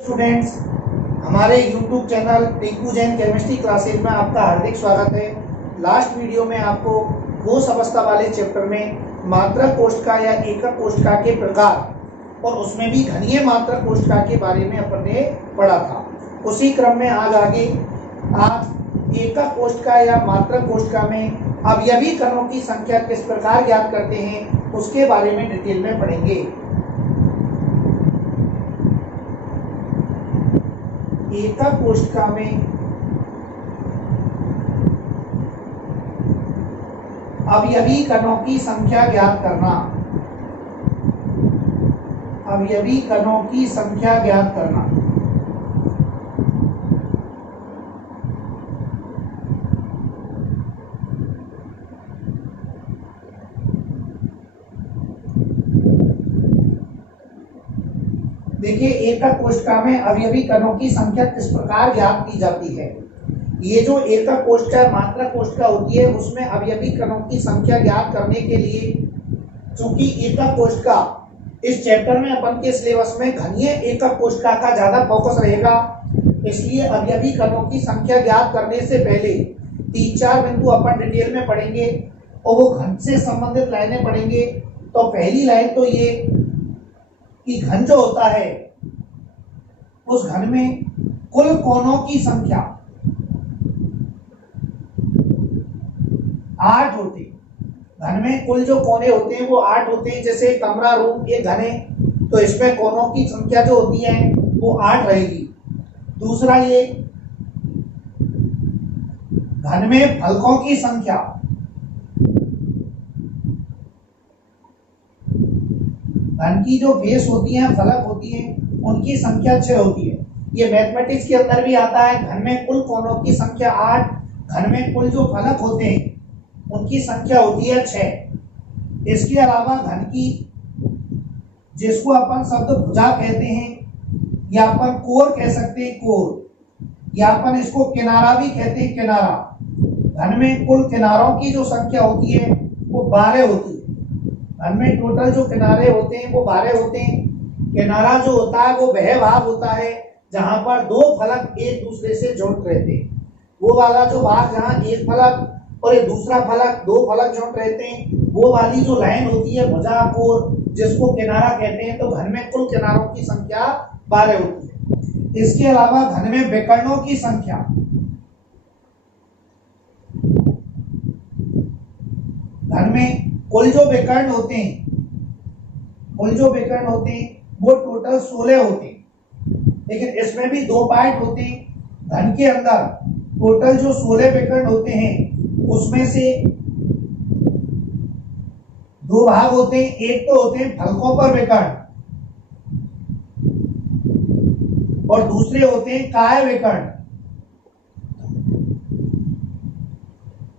Students, हमारे YouTube channel Tinku Jain chemistry classes में आपका हार्दिक स्वागत है। लास्ट वीडियो में आपको ठोस अवस्था वाले चैप्टर में मात्रक कोष्ठका या एकक कोष्ठका के प्रकार और उसमें भी घनीय मात्रक कोष्ठका के बारे में अपन ने पढ़ा था। उसी क्रम में आज एकक कोष्ठका या मात्रक कोष्ठका में अवयवी कणों की संख्या किस प्रकार ज्ञात करते हैं उसके बारे में डिटेल में पढ़ेंगे। एकक कोष्ठका में अवयवी कणों की संख्या ज्ञात करना। अवयवी कणों की संख्या ज्ञात करना। देखिए, एकक कोष्ठका में अवयवी कणों की संख्या किस प्रकार ज्ञात की जाती है। ये जो एकक कोष्ठका मात्रक कोष्ठका होती है उसमें अवयवी कणों की संख्या ज्ञात करने के लिए, चूंकि एकक कोष्ठका इस चैप्टर में अपन के सिलेबस में घनीय एकक कोष्ठका का ज्यादा फोकस रहेगा, इसलिए अवयवी कणों की संख्या ज्ञात करने से पहले 3-4 बिंदु अपन डिटेल में पढ़ेंगे और वो घन से संबंधित लाइनें पढ़ेंगे। तो पहली लाइन तो ये कि घन जो होता है उस घन में कुल कोनों की संख्या 8 होती है। घन में कुल जो कोने होते हैं वो 8 होते हैं। जैसे कमरा, रूम एक घन है तो इसमें कोनों की संख्या जो होती है वो 8 रहेगी। दूसरा, ये घन में फलकों की संख्या, घन की जो बेस होती है, फलक होती है, उनकी संख्या 6 होती है। ये मैथमेटिक्स के अंदर भी आता है। घन में कुल कोनों की संख्या 8, घन में कुल जो फलक होते हैं उनकी संख्या होती है 6। इसके अलावा घन की, जिसको अपन शब्द भुजा कहते हैं या अपन कोर कह सकते हैं, कोर, या अपन इसको किनारा भी कहते हैं, किनारा। घन में कुल किनारों की जो संख्या होती है वो 12 होती है। घन में टोटल जो किनारे होते हैं वो 12 होते हैं। किनारा जो होता है वो वह भाग होता है जहां पर दो फलक एक दूसरे से जुड़ रहते हैं। वो वाला जो भाग जहां एक फलक और एक दूसरा फलक, दो फलक जुड़ रहते हैं, वो वाली जो लाइन होती है भुजा, कोर, जिसको किनारा कहते हैं। तो घन में कुल किनारों की संख्या 12 होती है। इसके अलावा घन में विकर्णों की संख्या, घन में कुल जो विकर्ण होते हैं, कुल जो विकर्ण होते हैं वो टोटल 16 होते हैं। लेकिन इसमें भी 2 पार्ट होते हैं। घन के अंदर टोटल जो 16 विकर्ण होते हैं उसमें से 2 भाग होते हैं। एक तो होते हैं फलकों पर विकर्ण और दूसरे होते हैं काय विकर्ण।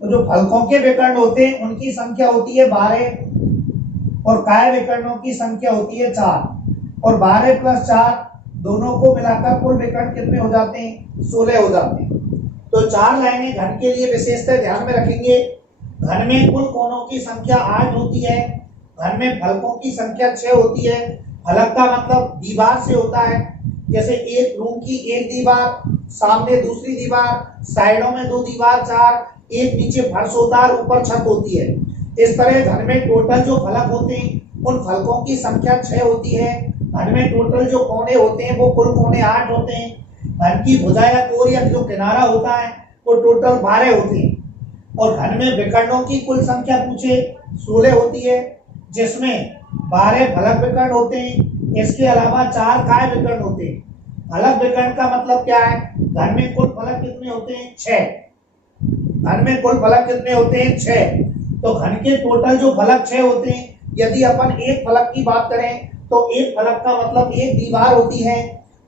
तो जो फलकों के विकर्ण होते हैं उनकी संख्या होती है 12 और काय विकर्णों की संख्या होती है 4। और 12 + 4 दोनों को मिलाकर कुल विकर्ण कितने हो जाते हैं? 16 हो जाते हैं। तो 4 लाइनें घन के लिए विशेषता ध्यान में रखेंगे। घन में कुल कोनों की संख्या 8 होती है। घन में फलकों की संख्या 6 होती है। फलक का मतलब दीवार से होता है। जैसे एक रूम की एक दीवार, सामने दूसरी दीवार, साइडों में 2 दीवार, 4, एक नीचे फर्श होता है, ऊपर छत होती है। इस तरह घन में टोटल जो फलक होते हैं उन फलकों की संख्या 6 होती है। घन में टोटल जो कोने होते हैं वो कुल कोने 8 होते हैं। घन की भुजा या कोर या जो किनारा होता है वो टोटल 12 होते हैं। और घन में विकर्णों की कुल संख्या पूछे 16 होती है, जिसमें 12 फलक विकर्ण होते हैं। इसके अलावा 4 काय विकर्ण होते हैं। फलक विकर्ण का मतलब क्या है? घन में कुल फलक कितने होते हैं? 6। घन में कुल फलक कितने होते हैं? 6। तो घन के टोटल जो फलक 6 होते हैं। यदि अपन एक फलक की बात करें तो एक फलक का मतलब एक दीवार होती है।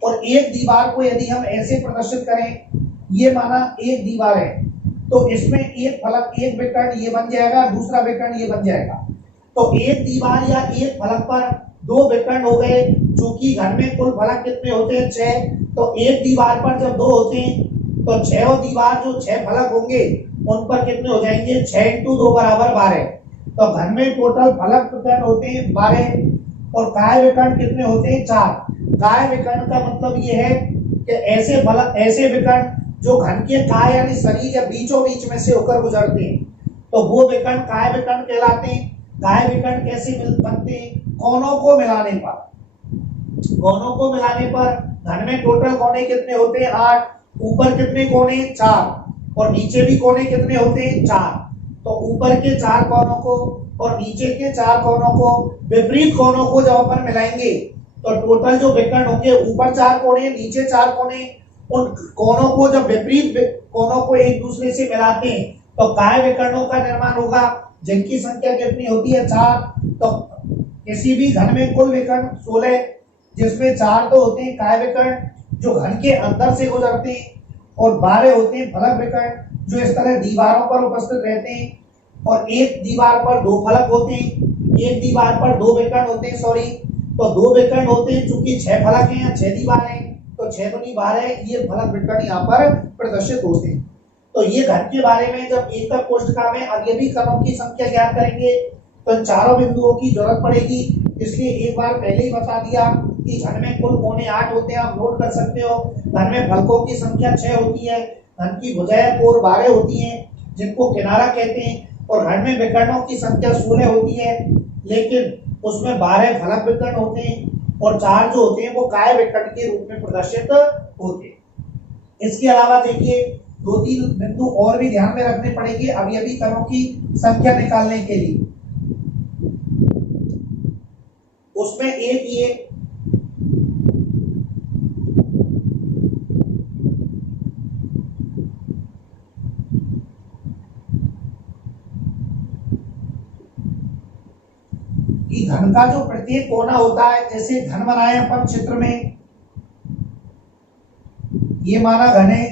और एक दीवार को यदि हम ऐसे प्रदर्शित करें, ये माना एक दीवार है, तो इसमें एक फलक, एक विकर्ण ये बन जाएगा, दूसरा विकर्ण ये बन जाएगा। तो एक दीवार या एक फलक पर 2 विकर्ण हो गए। चूंकि घन में कुल फलक कितने होते हैं? 6। तो एक दीवार पर जब 2 होते हैं तो 6 दीवार जो 6 फलक होंगे उन पर कितने हो जाएंगे? 6 × 2 = 12। तो घन में टोटल फलक विकर्ण होते हैं 12 और काय विकर्ण कितने होते हैं? 4। काय विकर्ण का मतलब ये है कि ऐसे विकर्ण जो घन के काय यानी शरीर या बीचों बीच में से होकर गुजरते हैं, तो वो विकर्ण काय विकर्ण कहलाते हैं। काय विकर्ण कैसे बनते हैं? कोनों को मिलाने पर। कोनों को मिलाने पर घन में टोटल कोने कितने होते हैं? 8। ऊपर कितने कोने? 4। और नीचे भी कोने कितने होते हैं? 4। तो ऊपर के 4 कोनों को और नीचे के 4 कोनों को, विपरीत कोनों को जब अपन मिलाएंगे तो टोटल जो विकर्ण होंगे, ऊपर 4 कोने नीचे 4 कोने, उन कोनों को जब विपरीत कोनों को एक दूसरे से मिलाते हैं तो काय विकर्णों का निर्माण होगा, जिनकी संख्या कितनी होती है? 4। तो किसी भी घन में कुल विकर्ण 16, जिसमें 4 तो होते हैं काय विकर्ण जो घन के अंदर से गुजरते हैं, और 12 होते हैं फलक विकर्ण जो इस तरह दीवारों पर उपस्थित रहते हैं, और एक दीवार पर 2 फलक होते हैं, एक दीवार पर 2 विकर्ण होते हैं, सॉरी, तो 2 विकर्ण होते हैं। चूंकि 6 फलक हैं या 6 दीवारें हैं, तो 6 दूनी 12 ये फलक विकर्ण यहाँ पर प्रदर्शित होते हैं। तो ये घन के बारे में जब एकक कोष्ठक में अवयवी कणों की संख्या ज्ञात करेंगे तो इन चारों बिंदुओं की जरूरत पड़ेगी। इसलिए एक बार पहले ही बता दिया कि घन में कुल कोने 8 होते हैं, आप नोट कर सकते हो। घन में फलकों की संख्या 6 होती है, घन की भुजाएं कोर 12 होती हैं जिनको किनारा कहते हैं, और घन में विकर्णों की संख्या 16 होती है, लेकिन उसमें 12 फलक विकर्ण होते हैं और 4 जो होते हैं वो काय विकर्ण के रूप में प्रदर्शित होते हैं। इसके अलावा देखिए 2-3 बिंदु और भी ध्यान में रखने पड़ेंगे अवयवी कणों की संख्या निकालने के लिए। उसमें एक ये कि घन का जो प्रत्येक कोना होता है, जैसे घन बनाए अपन चित्र में, ये माना घन है,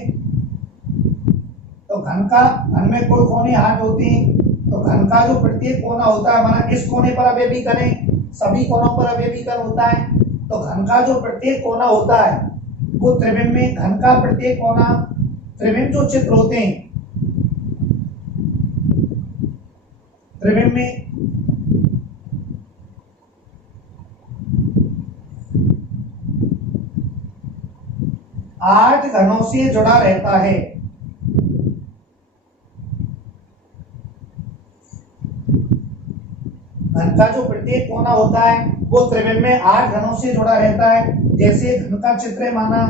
तो घन में कुल कोने 8 होते हैं, तो घन का जो प्रत्येक कोना होता है, माना इस कोने पर अवयवी कण है, सभी कोनों पर अवयवी कण होता है, तो घन का जो प्रत्येक कोना होता है वो त्रिविम में, घन का प्रत्येक कोना, त्रिविम जो चित्र होते हैं त्रिविम में 8 घनों से जुड़ा रहता है। घन का जो प्रत्येक कोना होता है वो त्रिविम में 8 घनों से जुड़ा रहता है। जैसे घन का चित्र माना,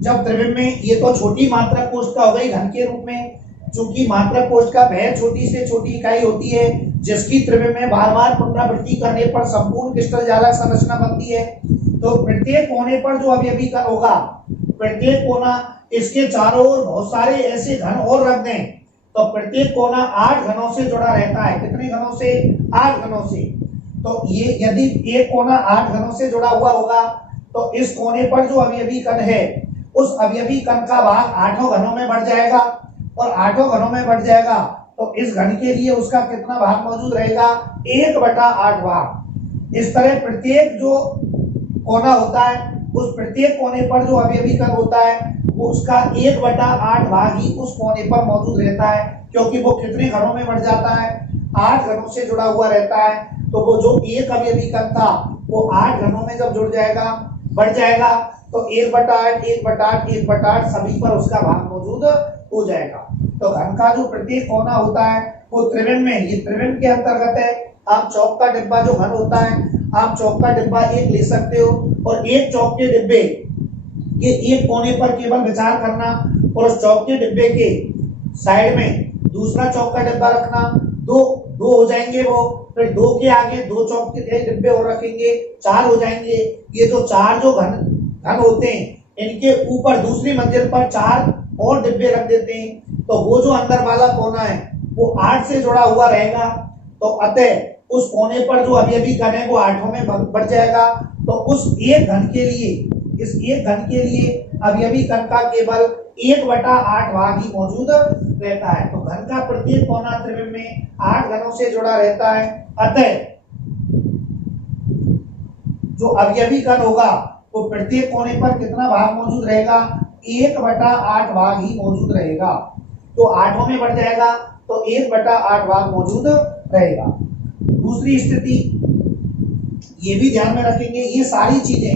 जब त्रिविम में, ये तो छोटी मात्रा कोष्ठक हो गई घन के रूप में, चूंकि मात्रा कोष्ठक वह छोटी से छोटी इकाई होती है जिसकी त्रिविम में बार बार पुनरावृत्ति करने पर संपूर्ण क्रिस्टल जालक संरचना बनती है। तो प्रत्येक कोने पर जो अवयवी कण होगा, प्रत्येक कोना, इसके चारों ओर बहुत सारे ऐसे घन और रख दें तो प्रत्येक कोना 8 घनों से जुड़ा रहता है। कितने घनों से? 8 घनों से। तो ये यदि एक कोना 8 घनों से जुड़ा हुआ होगा तो इस कोने पर जो अवयवी कण है उस अवयवी कण का भाग 8 घनों में बढ़ जाएगा, और 8 घनों में बढ़ जाएगा तो इस घन के लिए उसका कितना भाग मौजूद रहेगा? 1/8 भाग। इस तरह प्रत्येक जो कोना होता है उस प्रत्येक कोने पर जो अवयवी कण होता है वो उसका 1/8 भाग ही उस कोने पर मौजूद रहता है, क्योंकि वो कितने घनों में बढ़ जाता है? 8 घनों से जुड़ा हुआ रहता है। तो वो जो एक अवयवी कण था वो 8 घनों में जब जुड़ जाएगा, बढ़ जाएगा, तो 1/8, 1/8, 1/8 सभी पर उसका भाग मौजूद हो जाएगा। तो घन का जो प्रत्येक कोना होता है वो त्रिविम में, ये त्रिविम के अंतर्गत है। आप चौक का डिब्बा जो घन होता है, आप चौक का डिब्बा एक ले सकते हो, और एक चौक के डिब्बे के एक कोने पर केवल विचार करना, और उस चौक के डिब्बे के साइड में दूसरा चौक का डिब्बा रखना। दो हो जाएंगे वो, फिर 2 के आगे 2 चौक के डिब्बे और रखेंगे, 4 हो जाएंगे। ये जो 4 जो घन होते हैं इनके ऊपर दूसरी मंजिल पर 4 और डिब्बे रख देते हैं, तो वो जो अंदर वाला कोना है वो 8 से जुड़ा हुआ रहेगा। तो अतः उस कोने पर जो अवयवी कण है वो 8 में बढ़ जाएगा। तो उस एक घन के लिए, इस एक घन के लिए अवयवी कण का केवल 1/8 भाग ही मौजूद रहता है। तो घन का प्रत्येक कोना त्रिविम में 8 घनों से जुड़ा रहता है। अतः जो अवयवी कण होगा वो प्रत्येक कोने पर कितना भाग मौजूद रहेगा? 1/8 भाग ही मौजूद रहेगा। तो 8 में बढ़ जाएगा तो 1/8 भाग मौजूद रहेगा। दूसरी स्थिति, ये भी ध्यान में रखेंगे, ये सारी चीजें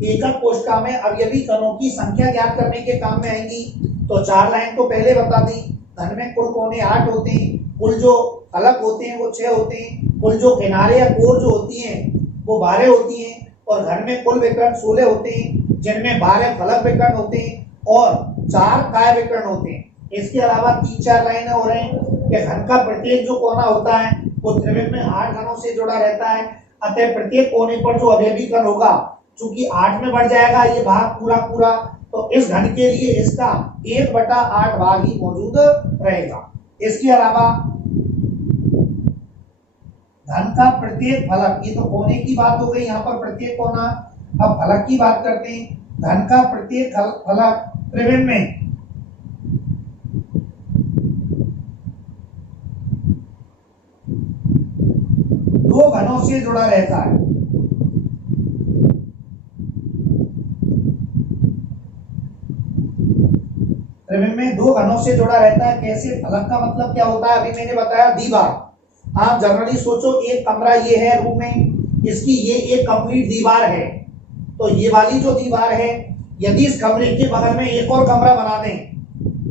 एकक कोशिका में अवयवी कणों की संख्या ज्ञात करने के काम में आएंगी। तो 4 लाइन तो पहले बता दी। घन में कुल कोने 8 होते हैं, कुल जो फलक होते हैं वो 6 होते हैं, कुल जो किनारे या कोर जो होती हैं वो 12 होती हैं, और घन में कुल विकर्ण 16 होते हैं, जिनमें 12 फलक विकर्ण होते हैं और 4 काय विकर्ण होते हैं। इसके अलावा 3-4 लाइनें हो रहे हैं कि घन का प्रत्येक जो कोना होता है वो त्रिविम में 8 घनों से जुड़ा रहता है। अतः प्रत्येक कोने पर जो अवयवी कण होगा, चूंकि 8 में बढ़ जाएगा ये भाग पूरा पूरा, तो इस घन के लिए इसका 1/8 भाग ही मौजूद रहेगा। इसके अलावा घन का प्रत्येक फलक, ये तो कोने की बात हो गई, यहाँ पर प्रत्येक कोना। अब फलक की बात करते हैं। घन का प्रत्येक फलक त्रिविम में 2 घनों से जुड़ा रहता है। त्रिविम में 2 घनों से जुड़ा रहता है। कैसे? फलक का मतलब क्या होता है? अभी मैंने बताया दीवार। आप जनरली सोचो एक कमरा ये है रूम में, इसकी ये एक कंप्लीट दीवार है, तो ये वाली जो दीवार है, यदि इस कमरे के बगल में एक और कमरा बना दें,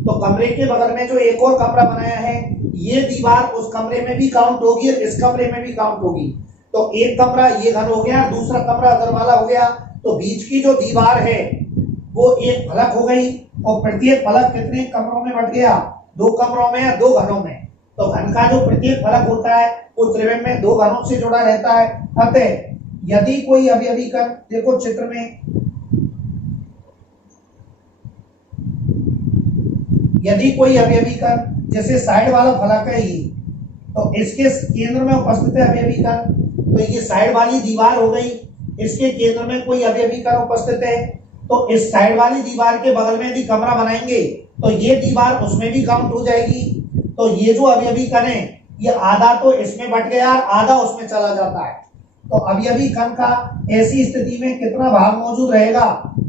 तो कमरे के बगल में जो एक और कमरा बनाया है, ये दीवार उस कमरे में भी काउंट होगी और इस कमरे में भी काउंट होगी। तो एक कमरा ये घन हो गया, दूसरा कमरा अदर वाला हो गया, तो बीच की जो दीवार है वो एक फलक हो गई। और प्रत्येक फलक कितने कमरों में बंट गया? 2 कमरों में या 2 घनों में। तो घन का जो प्रत्येक फलक होता है वो त्रिविम में 2 घनों से जुड़ा रहता है। अतः यदि कोई अवयवी कण, देखो चित्र में, यदि कोई अवयवी कण जैसे साइड वाला फलक है ये, तो इसके केंद्र में उपस्थित है अवयवी कण, तो ये साइड वाली दीवार हो गई। इसके केंद्र में कोई अवयवी कण उपस्थित है, तो इस साइड वाली दीवार के बगल में भी कमरा बनाएंगे, तो ये दीवार उसमें भी काउंट हो जाएगी। तो ये जो अवयवी कण है, ये आधा तो इसमें बट गया, आधा उसमें चला जाता है। तो अवयवी कण का ऐसी स्थिति में कितना भाग मौजूद रहेगा?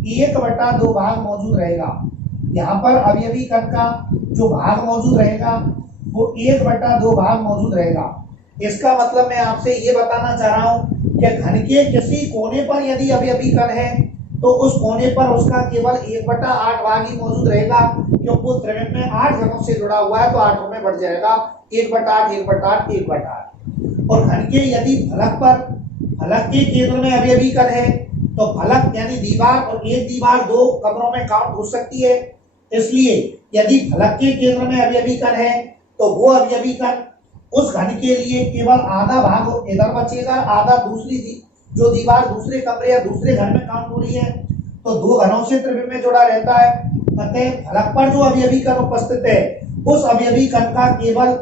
1/2 भाग मौजूद रहेगा। यहाँ पर अवयवी कण का जो भाग मौजूद रहेगा वो 1/2 भाग मौजूद रहेगा। इसका मतलब मैं आपसे ये बताना चाह रहा हूँ कि घन के किसी कोने पर यदि अवयवी कण है, तो उस कोने पर उसका केवल 1/8 भाग ही मौजूद रहेगा, क्योंकि वो त्रिविम में 8 घनों से जुड़ा हुआ है, तो 8 में बढ़ जाएगा 1/8, 1/8, 1/8। और घन के यदि फलक के केंद्र में अवयवी कण है, तो फलक यानी दीवार और एक दीवार 2 कमरों में काउंट हो सकती है। इसलिए यदि फलक के केंद्र में अवयवी कण है, तो वो अवयवी कण उस घन के लिए केवल आधा भाग इधर बचेगा, आधा दूसरी जो दीवार दूसरे कमरे या दूसरे घर में काउंट हो रही है। तो 2 घनों से त्रिविम में जुड़ा रहता है। अतः फलक पर जो अवयवी कण उपस्थित है, उस अवयवी कण का केवल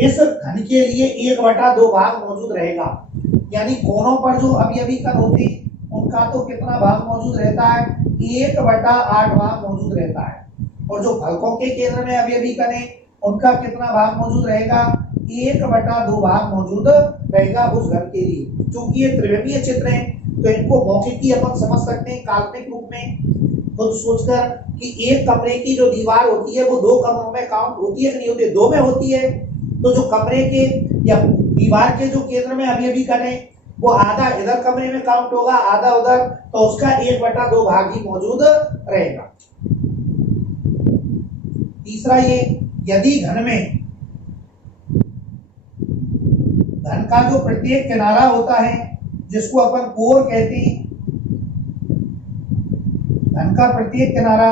इस घन के लिए 1/2 भाग मौजूद रहेगा। यानी कोनों पर जो अवयवी कण होते हैं उनका तो कितना भाग मौजूद रहता है? 1/8 भाग मौजूद रहता है। और जो फलकों के केंद्र में अवयवी कण है उनका कितना भाग मौजूद रहेगा? 1/2 भाग मौजूद रहेगा उस घर के लिए। क्योंकि ये त्रिविमीय चित्र है, तो इनको मौखिकी अपन समझ सकते हैं काल्पनिक रूप में खुद सोचकर कि एक कमरे की जो दीवार होती है वो 2 कमरों में काउंट होती है कि नहीं होती है? 2 में होती है। तो जो कमरे के या दीवार के जो केंद्र में अवयवी कण है वो आधा इधर कमरे में काउंट होगा, आधा उधर, तो उसका 1/2 भाग ही मौजूद रहेगा। तीसरा ये, यदि घन का जो प्रत्येक किनारा होता है जिसको अपन कोर कहते हैं, घन का प्रत्येक किनारा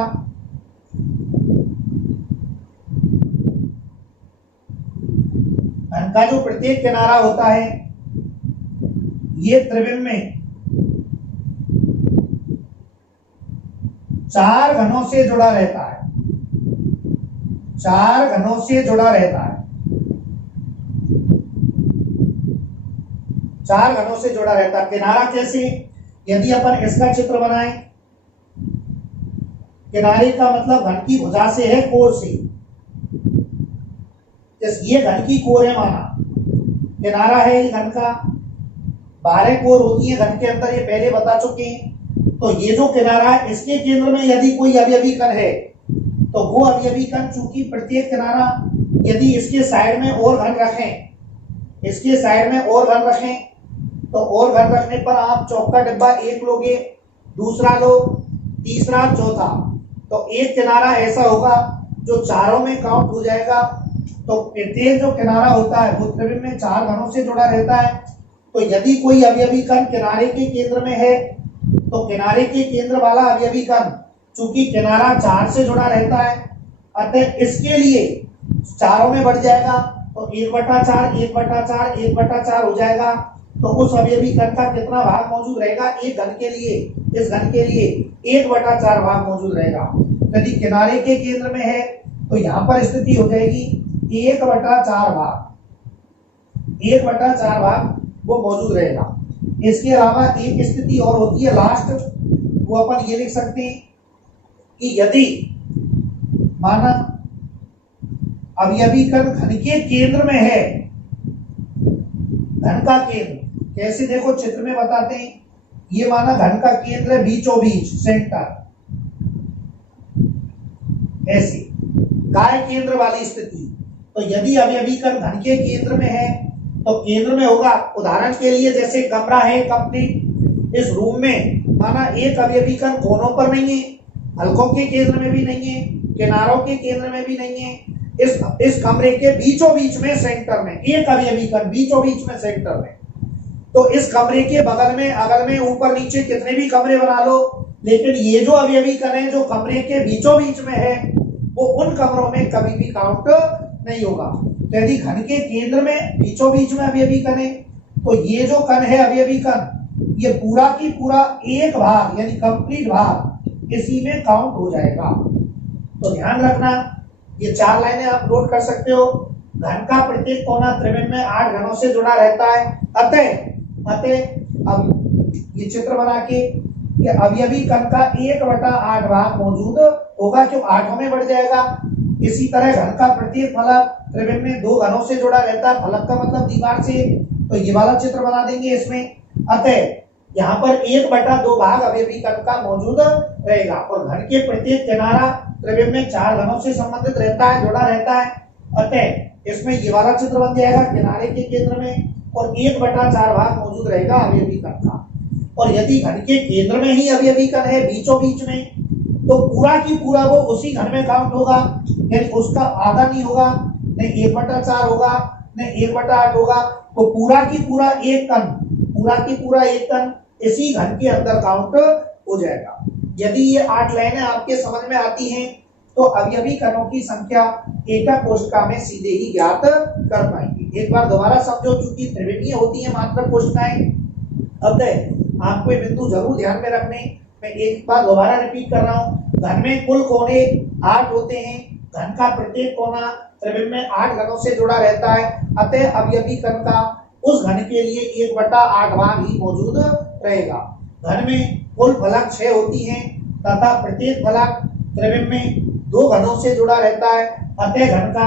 घन का जो प्रत्येक किनारा होता है ये त्रिविम में 4 घनों से जुड़ा रहता है। 4 घनों से जुड़ा रहता है। 4 घनों से जुड़ा रहता है। किनारा कैसे? यदि अपन इसका चित्र बनाएं, किनारे का मतलब घन की भुजा से है, कोर से। ये घन की कोर है, माना किनारा है ये घन का। 12 कोर होती है घन के अंदर, ये पहले बता चुके हैं। तो ये जो किनारा है इसके केंद्र में यदि कोई अवयवी कण है, तो वो अवयवी कण, चूंकि प्रत्येक किनारा यदि इसके साइड में और घन रखें इसके साइड में और घन रखें, तो और घन रखने पर आप चौक का डिब्बा एक लोगे, दूसरा लो, तीसरा, चौथा, तो एक किनारा ऐसा होगा जो चारों में काउंट हो जाएगा। तो प्रत्येक जो किनारा होता है वो त्रिविम में 4 घनों से जुड़ा रहता है। तो यदि कोई अवयवी कण किनारे के केंद्र में है तो किनारे के केंद्र वाला अवयवी कण चूंकि किनारा 4 से जुड़ा रहता है, अतः इसके लिए चारों में बढ़ जाएगा, तो 1/4 1/4 1/4 हो जाएगा। तो उस अवयवी कण का कितना भाग मौजूद रहेगा? एक घन के लिए, इस घन के लिए 1/4 भाग मौजूद रहेगा। यदि किनारे के केंद्र में है तो यहां पर स्थिति हो जाएगी 1/4 भाग, 1/4 भाग वो मौजूद रहेगा। इसके अलावा एक स्थिति और होती है लास्ट, वो अपन ये लिख सकते हैं कि यदि माना अवयवी कण घन के केंद्र में है, घन का केंद्र कैसे देखो चित्र में बताते हैं, ये माना घन का केंद्र है बीचों बीच, सेंटर, ऐसे काय केंद्र वाली स्थिति। तो यदि अवयवी कण घन के केंद्र में है तो केंद्र में होगा, उदाहरण के लिए जैसे कमरा है कंप्लीट, इस रूम में माना एक अवयवी कण कोनों पर नहीं है, हलकों के केंद्र में भी नहीं है, किनारों के केंद्र में भी नहीं है, इस कमरे के बीचों बीच में सेंटर में एक अवयवी कण बीचों बीच में सेंटर में। तो इस कमरे के बगल में, अगल में, ऊपर नीचे कितने भी कमरे बना लो, लेकिन ये जो अवयवी कण है जो कमरे के बीचों बीच में है वो उन कमरों में कभी भी काउंट नहीं होगा। तो यदि घन के केंद्र में बीचों बीच में अवयवी कण है तो ये जो कण है अवयवी कण, ये पूरा की पूरा एक भाग यानी कंप्लीट भाग इसी में काउंट हो जाएगा। तो ध्यान रखना, ये 4 लाइनें आप नोट कर सकते हो। घन का प्रत्येक कोना त्रिविम में 8 घनों से जुड़ा रहता है, अतः अब ये चित्र बना के कि अवयवी कण का 1/8 भाग मौजूद होगा, क्यों 8 में बढ़ जाएगा। इसी तरह घन का प्रत्येक फलक त्रिविम में 2 घनों से जुड़ा रहता है, फलक का मतलब दीवार से, तो ये वाला चित्र बना देंगे इसमें। अतः यहाँ पर 1/2 भाग अवयवी कण का मौजूद रहेगा और घन के प्रत्येक किनारा त्रिविम में 4 घनों से संबंधित रहता है, जुड़ा रहता है। अतः इसमें ये वाला चित्र बन जाएगा किनारे के केंद्र में और 1/4 भाग मौजूद रहेगा अवयवी कण का। और यदि घन के केंद्र में ही अवयवी कण है बीचों बीच में, तो पूरा की पूरा वो उसी घन में काउंट होगा, यानी उसका आधा नहीं होगा, नहीं 1/4 होगा, नहीं 1/8 होगा, तो पूरा की पूरा एक कण, पूरा की पूरा एक कण इसी घन के अंदर काउंट हो जाएगा। यदि ये 8 लाइनें आपके समझ में आती हैं तो अवयवी कणों की संख्या एकक कोशिका में सीधे ही ज्ञात कर पाएंगे। एक बार दोबारा समझो, चूंकि त्रिविमीय होती है मात्रक कोशिकाएं, अतः आपको ये बिंदु जरूर ध्यान में रखने। मैं एक बार दोबारा रिपीट कर रहा हूँ, घन में कुल कोने 8 होते हैं, घन का प्रत्येक कोना त्रिविम में 8 घनों से जुड़ा रहता है, अतः अवयवी कण का उस घन के लिए 1/8 भाग ही मौजूद रहेगा। घन में कुल फलक 6 होती हैं तथा प्रत्येक फलक त्रिविम में 2 घनों से जुड़ा रहता है, अतः घन का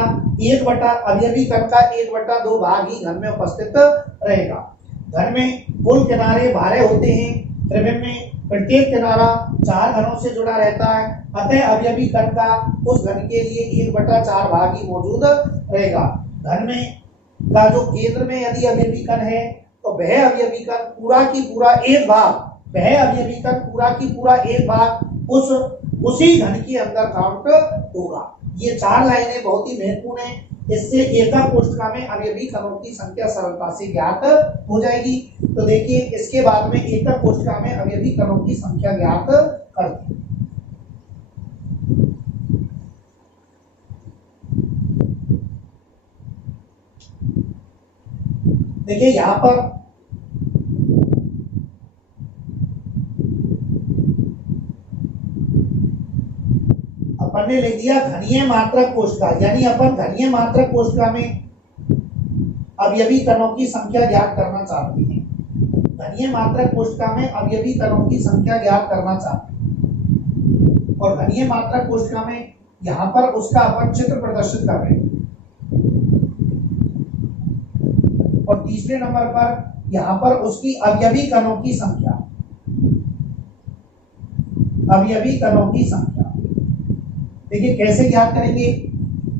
अवयवी कण का 1/2 भाग ही घन में उपस्थित रहेगा। घन में कुल किनारे 12 होते हैं, त्रिविम में प्रत्येक किनारा 4 घनों से जुड़ा रहता है, अतः अवयवी कण का उस घन के लिए 1/4 भाग ही मौजूद रहेगा। घन में का जो केंद्र में यदि अवयवी कण है तो वह अवयवी कण पूरा की पूरा एक भाग, वह अवयवी कण पूरा की पूरा एक भाग उसी घन के अंदर काउंट होगा। ये 4 लाइनें बहुत ही महत्वपूर्ण हैं, इससे एकक कोशिका में अवयवी कणों की संख्या सरलता से ज्ञात हो जाएगी। तो देखिए इसके बाद में एकक कोशिका में अवयवी कणों की संख्या ज्ञात करते हैं। देखिए यहां पर अपन ने लिख दिया घनीय मात्रक कोशिका, यानी अपन घनीय मात्रक कोशिका में अवयवी कणों की संख्या ज्ञात करना चाहते हैं। घनीय मात्रक कोशिका में अवयवी कणों की संख्या ज्ञात करना चाहते हैं और घनीय मात्रक कोशिका में यहां पर उसका अपन चित्र प्रदर्शित कर रहे हैं। और तीसरे नंबर पर यहां पर उसकी अवयवी कणों की संख्या, अवयवी कणों की संख्या देखिए कैसे ज्ञात करेंगे।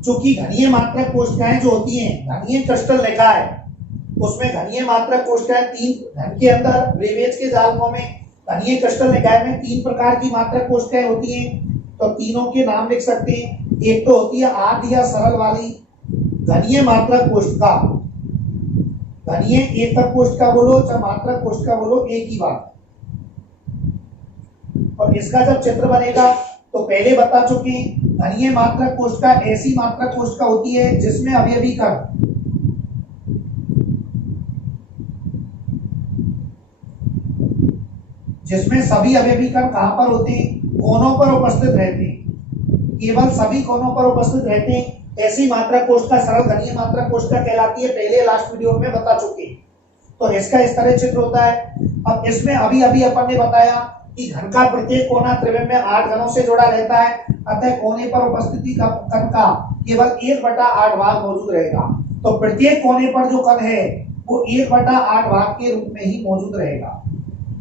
चूंकि घनीय मात्रक कोशिकाएं जो होती हैं, घनीय क्रिस्टल लिखा है, उसमें घनीय मात्रक कोष्ठक तीन घन के अंदर ब्रेवेज के जालकों में घनीय क्रिस्टल निकाय में 3 प्रकार की मात्रक कोष्ठकें होती हैं। तो तीनों के नाम लिख सकते हैं। एक तो होती है आर्ध या सरल वाली घनीय मात्रक कोष्ठका। घनीय एकक कोष्ठका बोलो चाहे मात्रक कोष्ठका बोलो, एक ही बात। और इसका जब चित्र बनेगा तो पहले बता चुके हैं, घनीय मात्रक कोष्ठका ऐसी मात्रक कोष्ठका होती है जिसमें अवयवी कण जिसमें सभी अवयवी कण कहां पर होते हैं? कोनों पर उपस्थित रहते हैं। केवल सभी कोनों पर उपस्थित रहते हैं। ऐसी मात्रक कोष्ठका सरल घनीय मात्रक कोष्ठका कहलाती है। पहले लास्ट वीडियो में बता चुके हैं। तो इसका इस तरह चित्र होता है। अब इसमें अभी अभी अपन ने बताया कि घन का प्रत्येक कोना त्रिविम में 8 घनों से जुड़ा रहता है। अतः कोने पर उपस्थिति का कण का केवल 1/8 भाग मौजूद रहेगा। तो प्रत्येक कोने पर जो कण है वो 1/8 भाग के रूप में ही मौजूद रहेगा।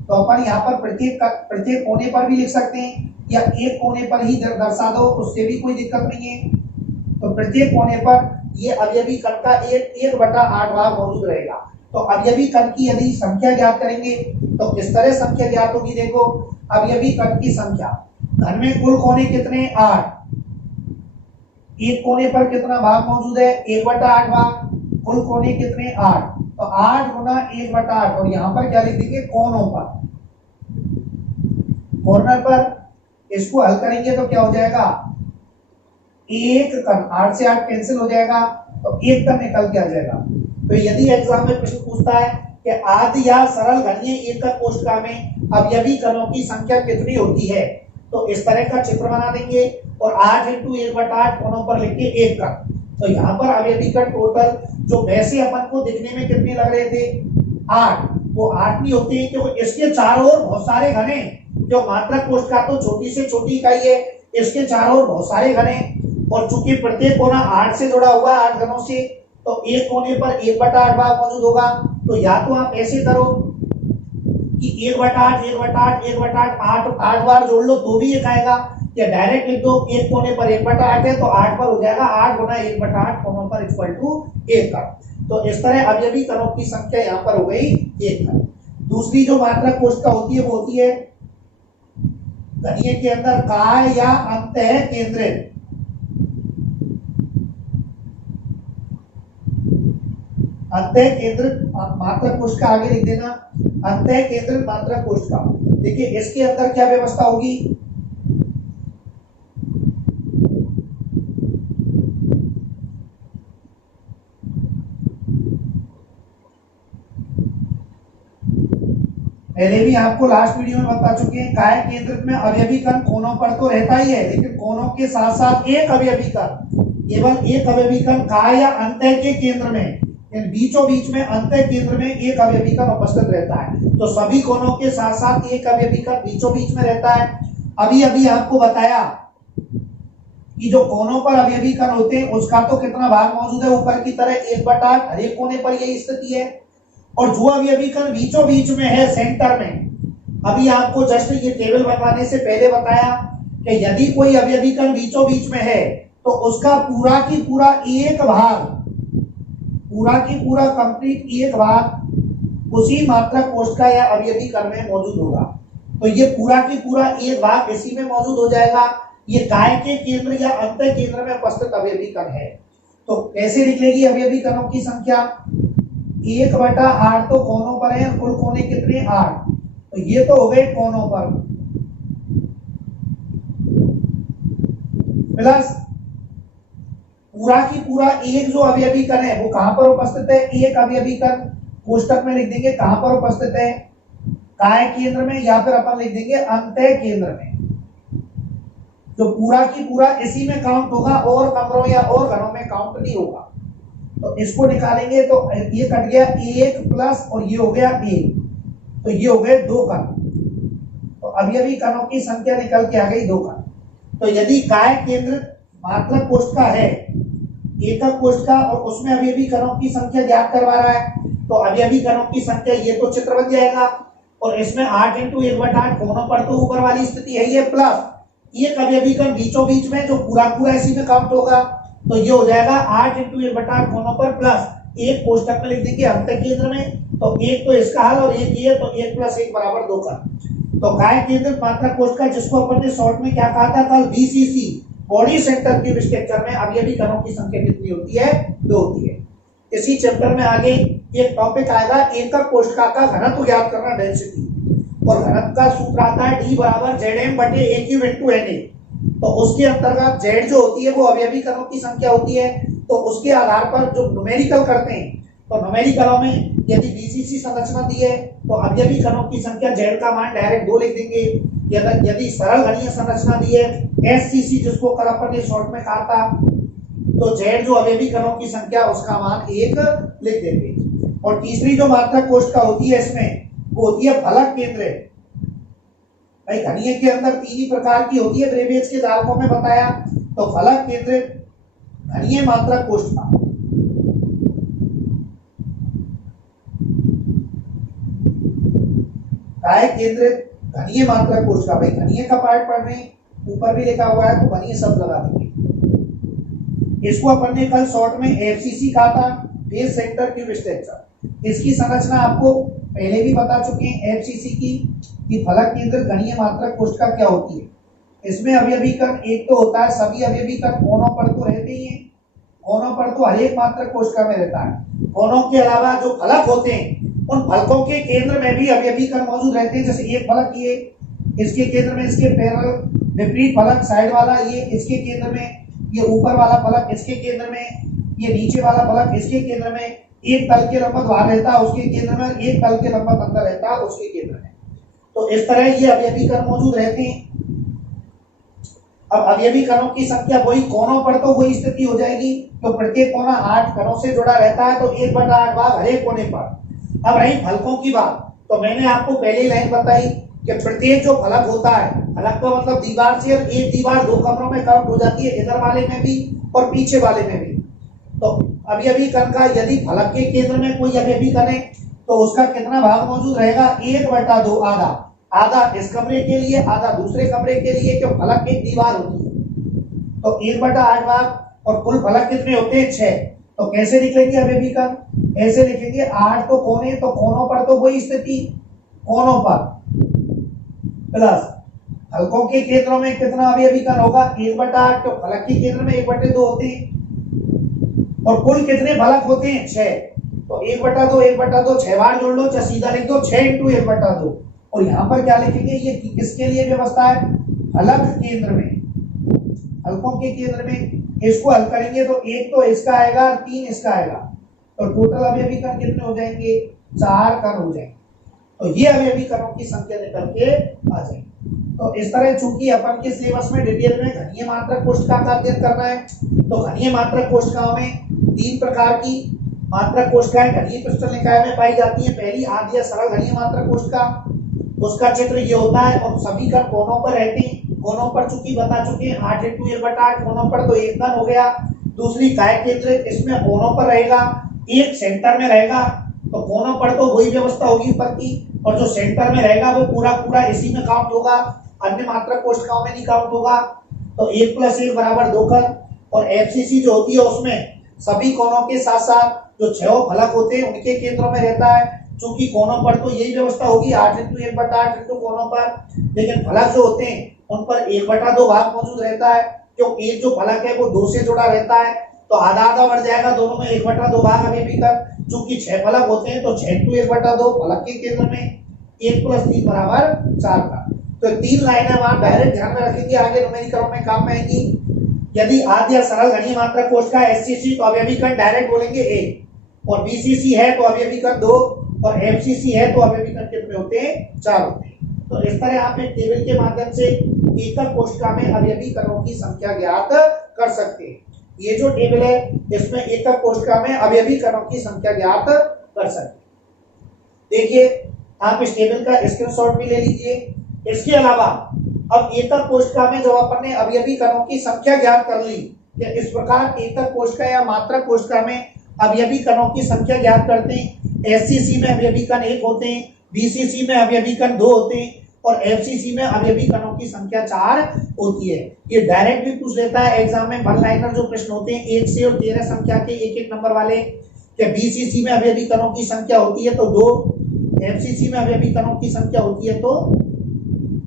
तो अपन यहाँ पर प्रत्येक कोने पर भी लिख सकते हैं या एक कोने पर ही दर्शा दो, उससे भी कोई दिक्कत नहीं है। तो प्रत्येक कोने पर ये अवयवी कण का 1/8 भाग मौजूद रहेगा। तो अवयवी कण की यदि संख्या ज्ञात करेंगे तो किस तरह संख्या ज्ञात होगी? देखो, अवयवी कण की संख्या, घन में कुल कोने कितने? 8। एक कोने पर कितना भाग मौजूद है? 1/8 भाग। कुल कोने कितने? 8। तो 8 गुना 1/8। और यहाँ पर क्या लिख देंगे? कोनों पर, कॉर्नर पर। इसको हल करेंगे तो क्या हो जाएगा? एक कण, 8 से 8 कैंसिल हो जाएगा तो एक कण निकल के आ जाएगा। तो यदि एग्जाम में प्रश्न पूछता है कि आद्य या सरल घनीय एकक कोष्ठका में अवयवी कणों की संख्या कितनी होती है, तो इस तरह का चित्र बना देंगे और 8 × 1/8 कोनों पर लिख के एक कण। तो यहाँ पर अवयवी कण टोटल जो वैसे अपन को दिखने में कितने लग रहे थे? 8, वो 8 नहीं होते हैं क्योंकि इसके चारों ओर बहुत सारे घने। जो मात्रक कोष्ठका तो छोटी से छोटी इकाई है, इसके चारों ओर बहुत सारे घने। और चूंकि प्रत्येक कोना 8 से जुड़ा हुआ है, 8 घनों से, तो एक कोने पर 1/8 भाग मौजूद होगा। तो या तो आप ऐसे करो कि 1/8 1/8 1/8 8 बार जोड़ लो तो भी एक आएगा, या डायरेक्ट लिख दो एक कोने पर 1/8 है तो 8 पर हो जाएगा 8 गुना 1/8 कोनों पर इक्वल टू 1 कण। तो इस तरह अवयवी कणों की संख्या यहाँ पर हो गई 1 कण। दूसरी जो मात्रक कोष्ठका होती है वो होती है घनीय के अंदर काय या अंतः केंद्रित। अंतः केंद्रित मात्रक कोष्ठका आगे लिख देना, अंतः केंद्रित मात्रक कोष्ठका। देखिए इसके अंदर क्या व्यवस्था होगी? पहले भी आपको लास्ट वीडियो में बता चुके हैं, काय केंद्रित में अवयवी कण कोनों पर तो रहता ही है, लेकिन कोनों के साथ साथ एक अवयवी कण, केवल एक अवयवी कण काय या अंतः के केंद्र में, बीचों बीच में अंतः केंद्र में एक अवयवी कण उपस्थित रहता है। तो सभी कोनों के साथ साथ एक अवयवी कण बीचों बीच में रहता है। अभी अभी आपको बताया कि जो कोनों पर अवयवी कण होते हैं उसका तो कितना भाग मौजूद है? ऊपर की तरह 1/8, हर एक कोने पर यही स्थिति है। और जो अवयवी कण बीचों बीच में है, सेंटर में, अभी आपको जस्ट ये टेबल बनवाने से पहले बताया कि यदि कोई अवयवी कण बीचों बीच में है तो उसका पूरा की पूरा एक भाग, पूरा की पूरा कंप्लीट एक भाग उसी मात्रक कोष्ठका या अवयवी कण में मौजूद होगा। तो ये पूरा की पूरा एक भाग इसी में मौजूद हो जाएगा। ये काय के केंद्र या अंतः केंद्र में उपस्थित अवयवी कण है। तो कैसे निकलेगी अवयवी कणों की संख्या? 1/8 तो कोनों पर है, कुल कोने कितने? 8। तो ये तो हो गए कोनों पर, प्लस पूरा की पूरा एक जो अवयवी कण है वो कहां पर उपस्थित है? एक अवयवी कण कोष्ठक में लिख देंगे कहां पर उपस्थित है? काय केंद्र में, या फिर अपन लिख देंगे अंतः केंद्र में। जो पूरा की पूरा इसी में काउंट होगा, और कमरों या और घरों में काउंट नहीं होगा। तो इसको निकालेंगे तो ये कट गया 1 प्लस और ये हो गया 1, तो ये हो गए 2 कण। तो अवयवी कणों की संख्या निकल के आ गई 2 कण। तो यदि काय केंद्रित मात्रक कोष्ठका है, एकक कोष्ठका, और उसमें अवयवी कणों की संख्या ज्ञात करवा रहा है, तो अवयवी कणों की संख्या ये तो चित्र बन जाएगा। और इसमें 8 × 1/8 कोनों पर तो ऊपर वाली स्थिति है ये, प्लस एक अवयवी कण बीचों बीच में जो पूरा पूरा इसी में काउंट होगा। तो ये हो जाएगा 8 × 1/8 कोनों पर प्लस एक कोष्टक में लिख देंगे अंत केंद्र में, तो एक तो इसका हल और एक ये, तो 1 + 1 = 2 का। तो काय केंद्रित मात्रक कोष्टक जिसको अपन ने शॉर्ट में क्या कहा था कल, BCC, body centre cube structure में अवयवी कणों की संख्या कितनी होती है, 2 होती है। इसी चैप्टर में आगे एक टॉपिक आएगा एकक कोशिका का घनत्व ज्ञात करना, डेंसिटी, और घनत्व का सूत्र आता है D = Zm/A³ × Na। तो उसके अंतर्गत Z जो होती है वो अवयवी कणों की संख्या होती है, तो उसके आधार पर जो न्यूमेरिकल करते हैं, तो न्यूमेरिकलों में यदि बीसीसी संरचना दी है तो अवयवी कणों की संख्या Z का मान डायरेक्ट 2 लिख देंगे। यदि सरल घनीय संरचना दी है एससीसी, जिसको कल अपन ने शॉर्ट में कहा था, तो Z जो अवयवी कणों की संख्या उसका मान 1 लिख देंगे। और तीसरी जो मात्रक कोशिका होती है इसमें वो होती है फलक केंद्रित। भाई घनीय के अंदर 3 ही प्रकार की होती है, ब्रेवियस के धारकों में बताया। तो फलक केंद्रित घनीय मात्रक कोशिका, काय केंद्रित घनीय मात्रक कोशिका। भाई घनीय का पार्ट पढ़ रहे हैं, ऊपर भी लिखा हुआ है तो घनीय शब्द लगा देंगे। इसको अपन ने कल शॉर्ट में एफसीसी कहा था, फेस सेंटर क्यूब स्ट्रक्चर। इसकी संरचना आपको पहले भी बता चुके हैं एफसीसी की, कि फलक केंद्रित घनीय मात्रक कोशिका क्या होती है। इसमें अवयवी कण एक तो होता है, सभी अवयवी कण कोनों पर तो रहते ही हैं, कोनों पर तो हर एक मात्रक कोशिका में रहता है। कोनों के अलावा जो फलक होते हैं उन फलकों के केंद्र में भी अवयवी कण मौजूद रहते हैं। जैसे एक फलक ये, इसके केंद्र में इसके पैरेलल विपरीत फलक साइड वाला ये इसके केंद्र में, ये ऊपर वाला फलक इसके केंद्र में, ये नीचे वाला फलक इसके केंद्र में, एक तल के लंबवत बाहर रहता है उसके केंद्र में, एक तल के लंबवत अंदर रहता है उसके केंद्र में। तो इस तरह ये अवयवी कण मौजूद रहते हैं। अब अवयवी कणों की संख्या वही, कोनों पर तो वही स्थिति हो जाएगी, तो प्रत्येक कोना 8 कणों से जुड़ा रहता है, तो 1/8 भाग हर एक कोने पर। अब रही फलकों की बात, तो मैंने आपको पहली लाइन बताई कि प्रत्येक जो फलक होता है, फलक का मतलब दीवार से एक दीवार 2 कमरों में कट हो जाती है, इधर वाले में भी और पीछे वाले में भी। तो अवयवी कण का यदि फलक के केंद्र में कोई अवयवी कण है तो उसका कितना भाग मौजूद रहेगा, 1/2, आधा। आधा इस कमरे के लिए, आधा दूसरे कमरे के लिए, क्यों फलक की दीवार होती है। तो 1/8 भाग, और कुल फलक कितने होते हैं, 6। तो कैसे लिखेंगे अवयवी कण, ऐसे लिखेंगे 8 तो कोने, तो कोनों पर तो वही स्थिति, कोनों पर प्लस फलकों के केंद्रों में कितना अवयवी कण होगा, 1/8। तो फलक के केंद्र में 1/2 होते हैं, और कुल कितने फलक होते हैं, 6। तो 1/2 1/2 6 बार जोड़ लो, चाहे सीधा लिख दो 6 × 1/2। और यहाँ पर क्या लिखेंगे, ये किसके लिए व्यवस्था है, फलक केंद्र में, फलकों के केंद्र में। इसको हल करेंगे तो 1 तो इसका आएगा, 3 इसका आएगा, तो टोटल अवयवी कण कितने हो जाएंगे, 4 कण हो जाएंगे। तो ये अवयवी कणों की संख्या निकल के आ जाएगी। तो इस तरह चूंकि अपन के सिलेबस में डिटेल में घनीय मात्रक कोशिका का अध्ययन करना है, तो घनीय मात्रक कोशिकाओं में 3 प्रकार की मात्रक कोशिकाएं घनीय क्रिस्टल निकाय में पाई जाती हैं। पहली आद्य सरल घनीय मात्रक कोशिका, उसका चित्र ये होता है, और सभी कण कोनों पर रहते हैं। कोनों पर चूंकि बता चुके हैं 8 × 1/8 कोनों पर, तो एक कण हो गया। दूसरी काय केंद्रित, इसमें कोनों पर रहेगा, एक सेंटर में रहेगा, तो कोनों पर तो वही व्यवस्था होगी ऊपर की, और जो सेंटर में रहेगा वो पूरा पूरा इसी में काउंट होगा, अन्य मात्रक कोशिकाओं में नहीं काउंट होगा। तो 1 + 1 = 2 कण। और एफसीसी जो होती है उसमें सभी कोनों के साथ साथ जो 6 फलक होते हैं उनके केंद्रों में रहता है। चूंकि कोनों पर तो यही व्यवस्था होगी, 8 × 1/8 कोनों पर, लेकिन फलक जो होते हैं उन पर 1/2 भाग मौजूद रहता है, क्योंकि एक जो फलक है वो 2 से जुड़ा रहता है, तो आधा आधा बढ़ जाएगा, दोनों में 1/2 भाग अवयवी कण। चूंकि 6 फलक होते हैं तो 6 × 1/2 फलक के केंद्र में, 1 + 3 = 4 का। तो 3 लाइनें आप डायरेक्ट ध्यान में रखेंगे, आगे न्यूमेरिकलों में काम में आएंगी। यदि आद्य सरल घनीय मात्रक कोशिका एससीसी, तो अवयवी कण डायरेक्ट बोलेंगे 1, और बीसीसी है तो अवयवी कण 2, और एफसीसी है तो अवयवी कण कितने होते हैं, 4 होते हैं। तो इस तरह आप एक टेबल के माध्यम से एकक कोशिका में अवयवी कणों की संख्या ज्ञात कर सकते हैं। ये जो टेबल है इसमें एकक कोशिका में अवयवी कणों की संख्या ज्ञात कर सकते हैं। देखिए आप इस टेबल का स्क्रीनशॉट भी ले लीजिए। इसके अलावा अब एकक कोशिका में जब अपन ने अवयवी कणों की संख्या ज्ञात कर ली, या इस प्रकार एकक कोशिका या मात्रक कोशिका में अवयवी कणों की संख्या ज्ञात करते हैं। एससीसी में अवयवी कण 1 होते हैं, बीसीसी में अवयवी कण 2 होते हैं, और एफसीसी में अवयवी कणों की संख्या 4 होती है। ये डायरेक्ट भी पूछ लेता है एग्जाम में, वन लाइनर जो प्रश्न होते हैं 1 से और 13 संख्या के एक एक नंबर वाले, कि बीसीसी में अवयवी कणों की संख्या होती है तो 2, एफसीसी में अवयवी कणों की संख्या होती है तो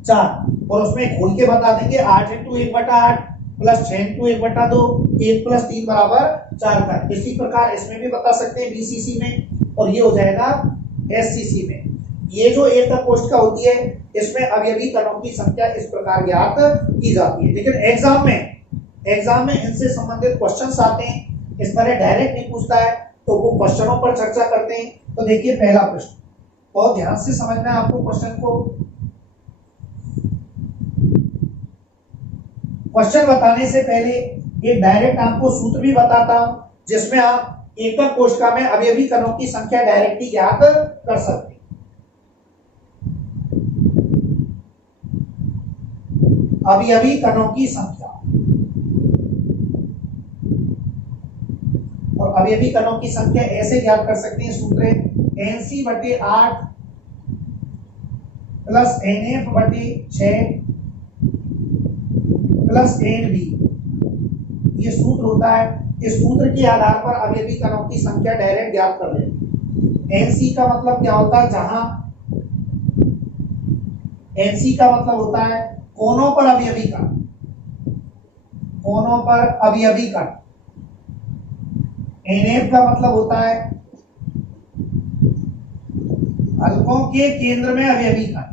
4, और उसमें खोल के बता देंगे 8 इंटू 1/8 प्लस 6 इंटू 1/2, 1 प्लस 3 बराबर 4 का। इसी प्रकार इसमें भी बता सकते हैं बीसीसी में, और ये हो जाएगा एससीसी में। ये जो एक कोष्ठ का होती है इसमें अवयवी कणों की संख्या इस प्रकार ज्ञात की जाती है। लेकिन एग्जाम में इनसे संबंधित क्वेश्चंस आते हैं, इस तरह डायरेक्ट नहीं पूछता है, तो वो क्वेश्चनों पर चर्चा करते हैं। तो देखिए पहला प्रश्न, बहुत ध्यान से समझना है आपको क्वेश्चन को। क्वेश्चन बताने से पहले एक डायरेक्ट आपको सूत्र भी बताता हूं, जिसमें आप एकक कोशिका में अवयवी कणों की संख्या डायरेक्टली ज्ञात कर सकते हैं। अवयवी कणों की संख्या, और अवयवी कणों की संख्या ऐसे ज्ञात कर सकते हैं, सूत्र NC/8 plus NF/6 plus NB, ये सूत्र होता है। इस सूत्र के आधार पर अवयवी कणों की संख्या डायरेक्ट ज्ञात कर लेते हैं। NC का मतलब क्या होता है, जहां NC का मतलब होता है कोनों पर अवयवी कण, कोनों पर अवयवी कण। NF का मतलब होता है हलकों के केंद्र में अवयवी कण।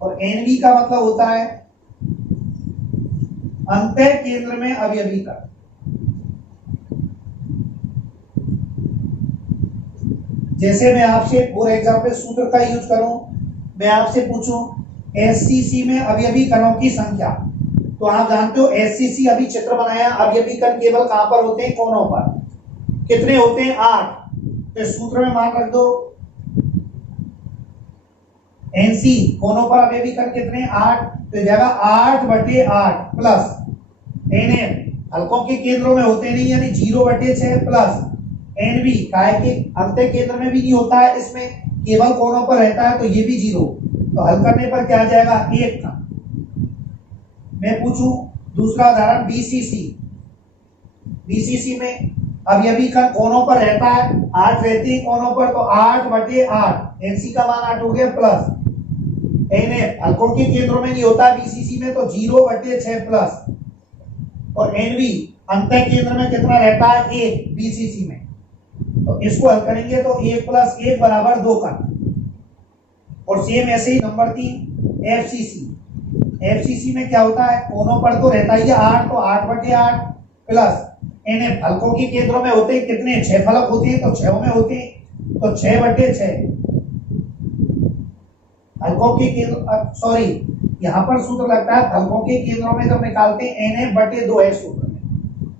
और NB का मतलब होता है अंतः केंद्र में अवयवी कण। जैसे मैं आपसे फॉर एग्जांपल सूत्र का यूज करूं, मैं आपसे पूछूं एससीसी में अवयवी कणों की संख्या, तो आप जानते हो एससीसी अभी चित्र बनाया, अवयवी कण केवल कहां पर होते हैं, कोनों पर। कितने होते हैं, 8। तो सूत्र में मान रख दो एनसी, कोनों पर अवयवी कण कितने, 8, तो जगह 8/8 प्लस एनएफ, हलकों के केंद्रों में होते नहीं यानी 0/6 प्लस एनबी, काय के अंत्य केंद्र में भी नहीं होता है, इसमें केवल कोनों पर रहता है, तो ये भी 0। तो हल करने पर क्या आ जाएगा, 1 था। मैं पूछूं दूसरा उदाहरण बीसीसी। बीसीसी में अवयवी कण कोनों पर रहता है, 8 रहते हैं कोनों पर, तो 8/8, एनसी का मान 8 हो गया, प्लस एनएफ हलकों के केंद्रों में नहीं होता बीसीसी में, तो 0/6 प्लस, और एनबी अंतः केंद्र में कितना रहता है, 1 बीसीसी में। तो इसको हल करेंगे तो 1 + 1 = 2 कण। और सेम ऐसे ही नंबर 3 एफसीसी। एफसीसी में क्या होता है, कोनों पर तो रहता ही है 8, तो 8/8 प्लस एनएफ हलकों के केंद्रों में होते हैं कितने, 6 फलक होते हैं, तो 6 में होते हैं, तो 6/6 हलकों के केंद्र, सॉरी यहां पर सूत्र लगता है हलकों के केंद्रों में जब निकालते हैं NF/2 है सूत्र में,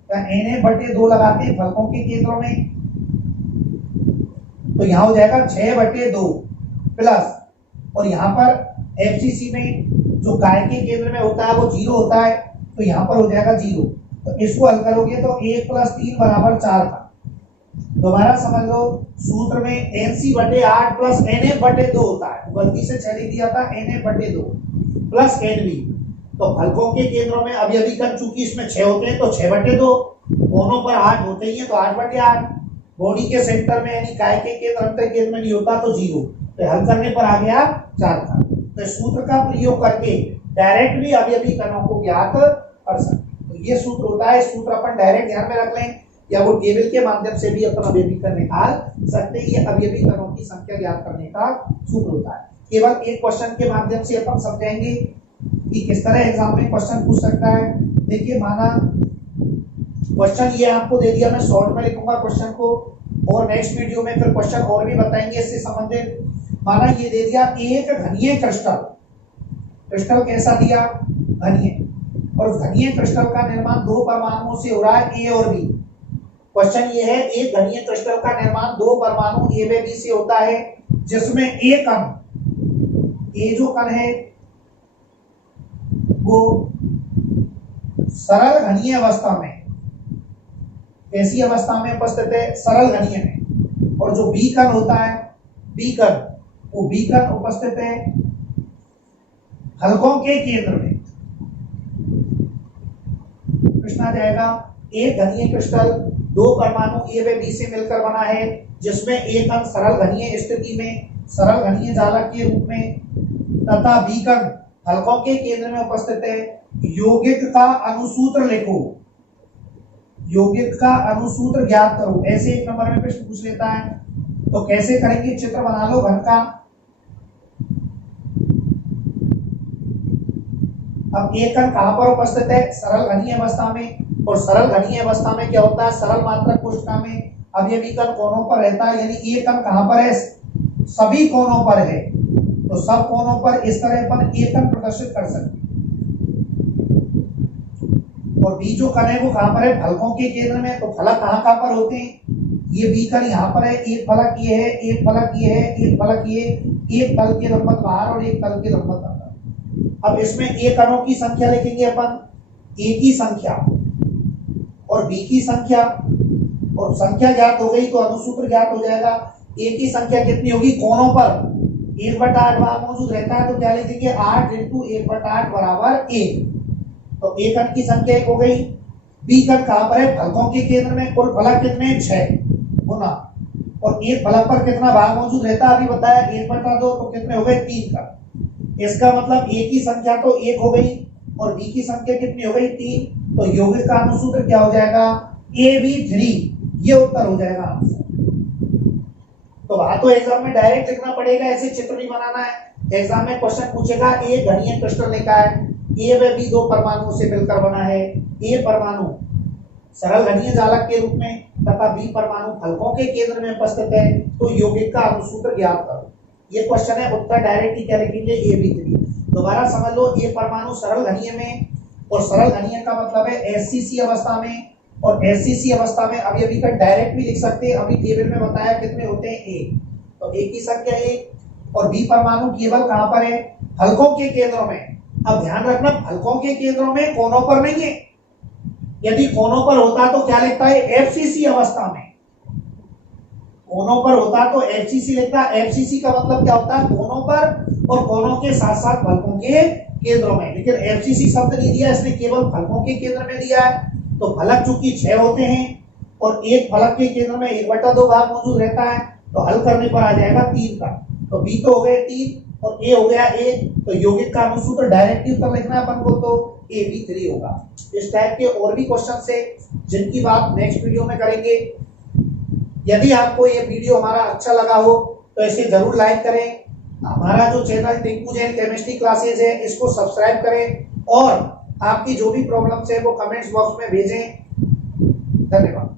तो NF/2 लगाते हैं हलकों के केंद्रों में, तो यहां हो जाएगा 6/2 प्लस, और यहां पर एफसीसी में जो काय के केंद्र में होता है वो 0 होता है, तो यहां पर हो जाएगा 0। तो इसको हल करोगे तो 1 + 3 = 4 का। दोबारा समझ लो, सूत्र में NC/8 प्लस NF/2 होता है, गलती से 6 लिख दिया था, NF/2 प्लस NB। तो हलकों के केंद्रों में अवयवी कण चूंकि इसमें 6 होते हैं, तो 6/2, कोनों पर 8 होते ही है, तो 8/8, बॉडी के सेंटर में यानी काय के केंद्र अंतर केंद्र में नहीं होता, तो 0। तो हल करने पर आ गया 4 का। तो सूत्र का प्रयोग करके डायरेक्ट भी अवयवी कणों को ज्ञात कर सकते हैं। तो ये सूत्र होता है, सूत्र अपन डायरेक्ट ध्यान में रख लें, या वो टेबल के माध्यम से भी अपन अवयवी कण निकाल सकते हैं। ये अवयवी कणों की संख्या ज्ञात करने का सूत्र होता है। केवल एक क्वेश्चन के माध्यम से अपन समझेंगे कि किस तरह एग्जाम में क्वेश्चन पूछ सकता है। देखिए माना क्वेश्चन ये आपको दे दिया, मैं शॉर्ट में लिखूंगा क्वेश्चन को, और नेक्स्ट वीडियो में फिर क्वेश्चन और भी बताएंगे इससे संबंधित। माना ये दे दिया एक घनीय क्रिस्टल, क्रिस्टल कैसा दिया, घनीय, और घनीय क्रिस्टल का निर्माण 2 परमाणुओं से हो रहा है, ए और बी। क्वेश्चन ये है, एक घनीय क्रिस्टल का निर्माण 2 परमाणु ए व बी से होता है, जिसमें ए कण, ए जो कण है वो सरल घनीय अवस्था में, ऐसी अवस्था में उपस्थित है, सरल घनीय में, और जो बी कण होता है, बी कण, वो बी कण उपस्थित है हलकों के केंद्र में। प्रश्न आ जाएगा, एक घनीय क्रिस्टल दो परमाणु ए व बी से मिलकर बना है, जिसमें एक कण सरल घनीय स्थिति में सरल घनीय जालक के रूप में तथा बी कण हलकों के केंद्र में उपस्थित है। यौगिक का अनुसूत्र लिखो, यौगिक का अनुसूत्र ज्ञात करो। ऐसे एक नंबर में प्रश्न पूछ लेता है, तो कैसे करेंगे, चित्र बना लो घन का। अब एक कण कहां पर उपस्थित है, सरल घनीय अवस्था में, और सरल घनीय अवस्था में क्या होता है, सरल मात्रक कोशिका में। अब ये भी कण कोनों पर रहता है, यानी ये कण कहां पर है, सभी कोनों पर है, तो सब कोनों पर इस तरह अपन एक कण प्रदर्शित कर सकते हैं। और बी जो कण है वो कहां पर है, फलकों के केंद्र में। तो फलक कहां पर होते हैं, ये बी कण यहाँ पर है, एक फलक ये है, एक फलक ये है, एक फलक ये, एक तल के लंबवत बाहर और एक तल के लंबवत अंदर। अब इसमें ए कणों की संख्या लिखेंगे अपन, ए की संख्या और बी की संख्या, और संख्या ज्ञात हो गई तो अनुसूत्र ज्ञात हो जाएगा। ए की संख्या कितनी होगी, कोनों पर 1/8 वहां मौजूद रहता है, तो क्या लिखेंगे, 8 × 1/8 बराबर 1। तो ए कण की संख्या 1 हो गई। बी कण कहां पर है, फलकों के केंद्र में। कुल फलक कितने, 6 गुना, और एक फलक पर कितना भाग मौजूद रहता है, अभी बताया 1/2, तो कितने हो गए, 3 कण। इसका मतलब ए की संख्या तो 1 हो गई और बी की संख्या कितनी हो गई, 3। तो यौगिक का अनुसूत्र क्या हो जाएगा, AB3। ये उत्तर हो जाएगा आंसर। तो वहां तो एग्जाम में डायरेक्ट लिखना पड़ेगा, ऐसे चित्र नहीं बनाना है। एग्जाम में क्वेश्चन पूछेगा, एक घनीय क्रिस्टल लिखा है, ए व बी दो परमाणुओं से मिलकर बना है। ए परमाणु सरल घनीय जालक के रूप में तथा बी परमाणु फलकों के केंद्र में उपस्थित है, तो यौगिक का अनुसूत्र ज्ञात करो। ये क्वेश्चन है, उत्तर डायरेक्ट ही क्या लिखेंगे, AB3। दोबारा समझ लो, ए परमाणु सरल घनीय में, और सरल घनीय का मतलब है SCC अवस्था में, और SCC अवस्था में अब ये भी डायरेक्ट भी लिख सकते हैं, अभी टेबल में बताया कितने होते हैं, एक। तो ए की संख्या 1, और बी परमाणु केवल कहां पर है, हलकों के केंद्रों में। अब ध्यान रखना, हलकों के केंद्रों में, कोनों पर नहीं है। यदि कोनों पर होता तो क्या लिखता है, FCC अवस्था में। कोनों पर होता तो FCC लिखता। FCC का मतलब क्या होता है, कोनों पर और कोनों के साथ साथ फलकों के केंद्रों में। लेकिन FCC शब्द नहीं दिया, इसने केवल फलकों के केंद्र में दिया है। तो फलक चूंकि 6 होते हैं और एक फलक के केंद्र में 1/2 भाग मौजूद रहता है, तो हल करने पर आ जाएगा 3 का। तो बी तो हो गए 3 और ए हो गया 1। तो यौगिक का अनुसूत्र डायरेक्टली उत्तर लिखना है अपन को, तो AB3 होगा। इस टाइप के और भी क्वेश्चन से जिनकी बात नेक्स्ट वीडियो में करेंगे। यदि आपको ये वीडियो हमारा अच्छा लगा हो तो इसे जरूर लाइक करें। हमारा जो channel Tinku Jain chemistry classes है, इसको सब्सक्राइब करें, और आपकी जो भी प्रॉब्लम्स है वो कमेंट्स बॉक्स में भेजें। धन्यवाद।